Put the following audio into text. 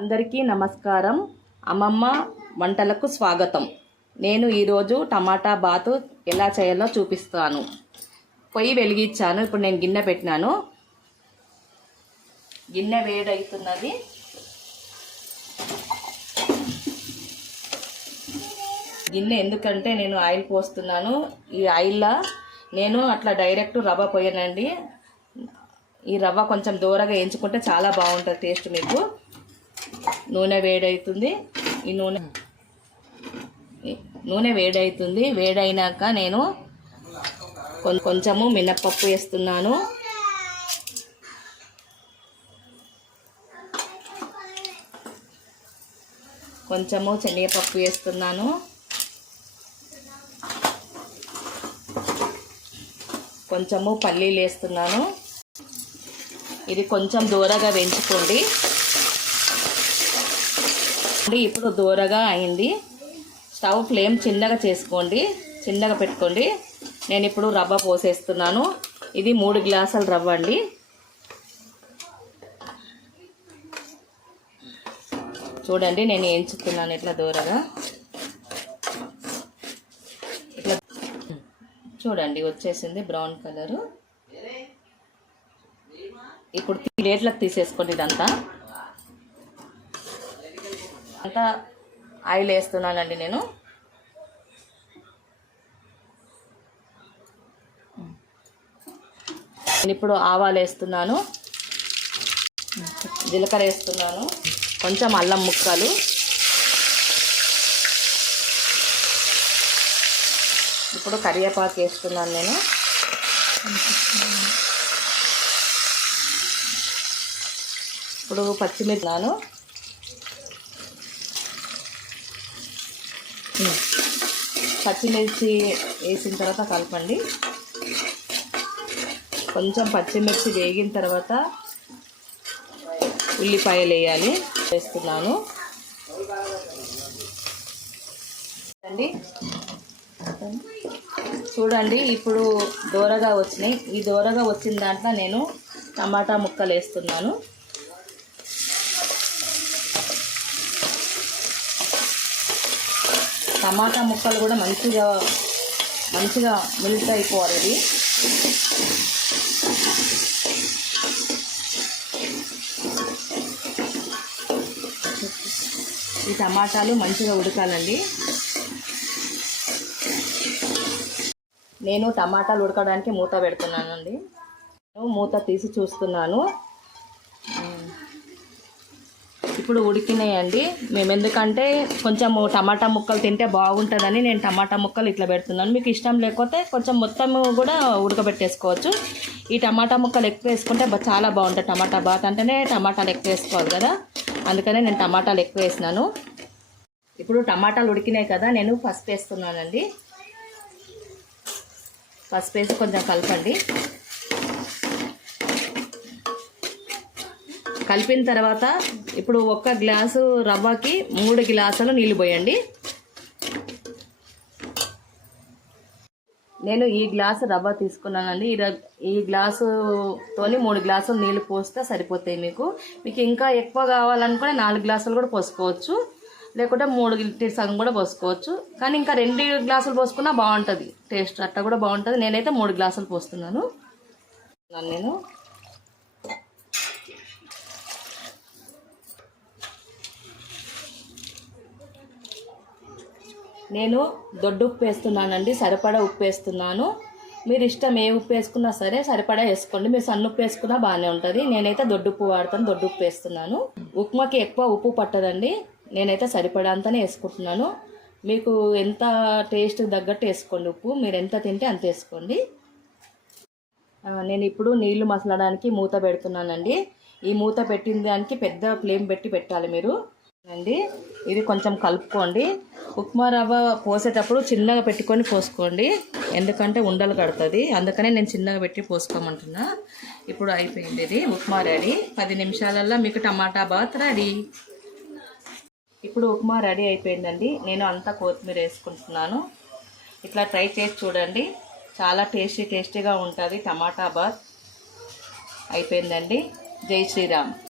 అందరికీ నమస్కారం. అమ్మమ్మ వంటలకు స్వాగతం. నేను ఈరోజు టమాటా బాతు ఎలా చేయాలో చూపిస్తాను. పొయ్యి వెలిగించాను. ఇప్పుడు నేను గిన్నె పెట్టినాను. గిన్నె వేడవుతున్నది. గిన్నె ఎందుకంటే నేను ఆయిల్ పోస్తున్నాను. ఈ ఆయిల్లో నేను అట్లా డైరెక్ట్ రవ్వ పోయానండి. ఈ రవ్వ కొంచెం దూరగా వేయించుకుంటే చాలా బాగుంటుంది టేస్ట్. మీకు నూనె వేడవుతుంది. ఈ నూనె వేడవుతుంది. వేడైనాక నేను కొంచెము మినప్పప్పు వేస్తున్నాను. కొంచెము శనగపప్పు వేస్తున్నాను. కొంచెము పల్లీలు వేస్తున్నాను. ఇది కొంచెం దూరగా వేయించుకోండి. ఇప్పుడు దూరగా అయింది. స్టవ్ ఫ్లేమ్ చిన్నగా చేసుకోండి, చిన్నగా పెట్టుకోండి. నేను ఇప్పుడు రవ్వ పోసేస్తున్నాను. ఇది 3 గ్లాసుల రవ్వ అండి. చూడండి నేను వేయించుతున్నాను ఇట్లా దూరగా. ఇట్లా చూడండి వచ్చేసింది బ్రౌన్ కలరు. ఇప్పుడు ప్లేట్లకు తీసేసుకోండి. ఇదంతా ఆయిల్ వేస్తున్నానండి నేను. ఇప్పుడు ఆవాలు వేస్తున్నాను, జీలకర్ర వేస్తున్నాను, కొంచెం అల్లం ముక్కలు, ఇప్పుడు కరివేపాకు వేస్తున్నాను నేను. ఇప్పుడు పచ్చిమిర్చి, పచ్చిమిర్చి వేసిన తర్వాత కలపండి. కొంచెం పచ్చిమిర్చి వేగిన తర్వాత ఉల్లిపాయలు వేయాలి. వేస్తున్నాను అండి. చూడండి ఇప్పుడు దోరగా వచ్చినాయి. ఈ దోరగా వచ్చిన దాంట్లో నేను టమాటా ముక్కలు వేస్తున్నాను. టమాటా ముక్కలు కూడా మంచిగా మెల్ట్ అయిపోవాలి. ఇది ఈ టమాటాలు మంచిగా ఉడకాలండి. నేను టమాటాలు ఉడకడానికి మూత పెడుతున్నానండి. మూత తీసి చూస్తున్నాను. ఇప్పుడు ఉడికినాయండి. మేము ఎందుకంటే కొంచెం టమాటా ముక్కలు తింటే బాగుంటుందని నేను టమాటా ముక్కలు ఇట్లా పెడుతున్నాను. మీకు ఇష్టం లేకపోతే కొంచెం మొత్తం కూడా ఉడకబెట్టేసుకోవచ్చు. ఈ టమాటా ముక్కలు ఎక్కువ వేసుకుంటే చాలా బాగుంటుంది. టమాటా బాత్ అంటేనే టమాటాలు ఎక్కువ వేసుకోవాలి కదా, అందుకనే నేను టమాటాలు ఎక్కువ వేసినాను. ఇప్పుడు టమాటాలు ఉడికినాయి కదా, నేను పసుపు వేస్తున్నానండి. పసుపు వేసి కొంచెం కలపండి. కలిపిన తర్వాత ఇప్పుడు 1 గ్లాసు రవ్వకి 3 గ్లాసులు నీళ్ళు పోయండి. నేను ఈ గ్లాసు రవ్వ తీసుకున్నానండి. ఈ గ్లాసుతోని 3 గ్లాసులు నీళ్ళు పోస్తే సరిపోతాయి. మీకు ఇంకా ఎక్కువ కావాలనుకుంటే 4 గ్లాసులు కూడా పోసుకోవచ్చు, లేకుంటే 3 లీటర్ సగం కూడా పోసుకోవచ్చు. కానీ ఇంకా 2 గ్లాసులు పోసుకున్నా బాగుంటుంది టేస్ట్, అట్లా కూడా బాగుంటుంది. నేనైతే 3 గ్లాసులు పోస్తున్నాను. నేను దొడ్డు ఉప్పు వేస్తున్నానండి. సరిపడా ఉప్పు వేస్తున్నాను. మీరు ఇష్టం ఏ ఉప్పు వేసుకున్నా సరే సరిపడా వేసుకోండి. మీరు సన్న ఉప్పు వేసుకున్నా బాగానే ఉంటుంది. నేనైతే దొడ్డు ఉప్పు వాడతాను, దొడ్డు ఉప్పు వేస్తున్నాను. ఉప్మాకి ఎక్కువ ఉప్పు పట్టదండి. నేనైతే సరిపడా అంతానే వేసుకుంటున్నాను. మీకు ఎంత టేస్ట్ తగ్గట్టు వేసుకోండి ఉప్పు. మీరు ఎంత తింటే అంత వేసుకోండి. నేను ఇప్పుడు నీళ్లు మసలడానికి మూత పెడుతున్నానండి. ఈ మూత పెట్టిన దానికి పెద్ద ఫ్లేమ్ పెట్టి పెట్టాలి మీరు అండి. ఇది కొంచెం కలుపుకోండి. ఉప్మా రవ్వ పోసేటప్పుడు చిన్నగా పెట్టుకొని పోసుకోండి, ఎందుకంటే ఉండలు కడుతుంది. అందుకనే నేను చిన్నగా పెట్టి పోసుకోమంటున్నా. ఇప్పుడు అయిపోయింది ఇది ఉప్మా రెడీ. 10 నిమిషాలల్లో మీకు టమాటా బాత్ రెడీ. ఇప్పుడు ఉప్మా రెడీ అయిపోయిందండి. నేను అంతా కొత్తిమీర వేసుకుంటున్నాను. ఇట్లా ట్రై చేసి చూడండి, చాలా టేస్టీగా ఉంటుంది. టమాటా బాత్ అయిపోయిందండి. జై శ్రీరామ్.